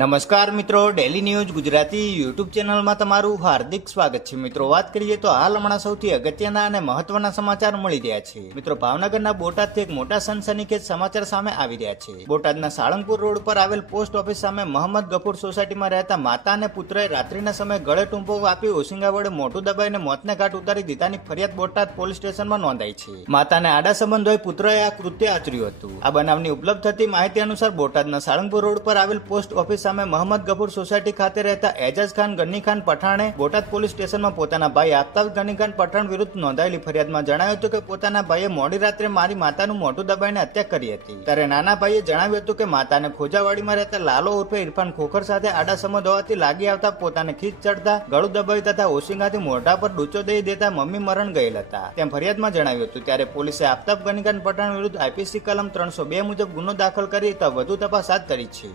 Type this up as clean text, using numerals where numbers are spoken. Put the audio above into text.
નમસ્કાર મિત્રો, daily news Gujarati YouTube ચેનલમાં તમારું હાર્દિક સ્વાગત છે. મિત્રો, વાત કરીએ તો હાલ હમણાં સૌથી અગત્યના અને મહત્વના સમાચાર મળી રહ્યા છે. મિત્રો, ભાવનગરના બોટાદથી એક મોટા સનસનીખેજ સમાચાર સામે આવી રહ્યા છે. બોટાદના સાળંગપુર રોડ પર આવેલ પોસ્ટ ઓફિસ સામે મોહમ્મદ ગફુર સોસાયટીમાં રહેતા માતા અને પુત્રએ રાત્રિના સમયે ગળે ટૂંપો આપી ઓશિંગા વડે મોઢું દબાઈને મોતને ઘાટ ઉતારી દીધાની ફરિયાદ બોટાદ પોલીસ સ્ટેશનમાં નોંધાઈ છે. માતાને આડા સંબંધ હોય પુત્રએ આ કૃત્ય આચર્યું હતું. આ બનાવની ઉપલબ્ધ થતી માહિતી અનુસાર બોટાદના સાળંગપુર રોડ પર આવેલ પોસ્ટ ઓફિસ સામે મોહમ્મદ ગફુર સોસાયટી ખાતે રહેતા એજાઝ ખાન ગની ખાન પઠાણે બોટાદ પોલીસ સ્ટેશનમાં પોતાના ભાઈ આફતાબ ગની ખાન પઠાણ વિરુદ્ધ નોંધાયેલી ફરિયાદમાં જણાવ્યું હતું કે પોતાના ભાઈએ મોડી રાત્રે મારી માતાનું મોઢું દબાઈને હત્યા કરી હતી. ત્યારે નાના ભાઈએ જણાવ્યું હતું કે માતાને ખોજાવાડીમાં રહેતા લાલો ઉર્ફે ઇરફાન ખોખર સાથે આડા સંબંધ હોવાથી લાગી આવતા પોતાને ખીચ ચડતા ગળું દબાવી તથા ઓશિંગાથી મોઢા પર ડૂચો દઈ દેતા મમ્મી મરણ ગયેલ હતા તેમ ફરિયાદમાં જણાવ્યું હતું. ત્યારે પોલીસે આફતાબ ગની ખાન પઠાણ વિરુદ્ધ આઈપીસી કલમ 302 મુજબ ગુનો દાખલ કરી વધુ તપાસ હાથ ધરી છે.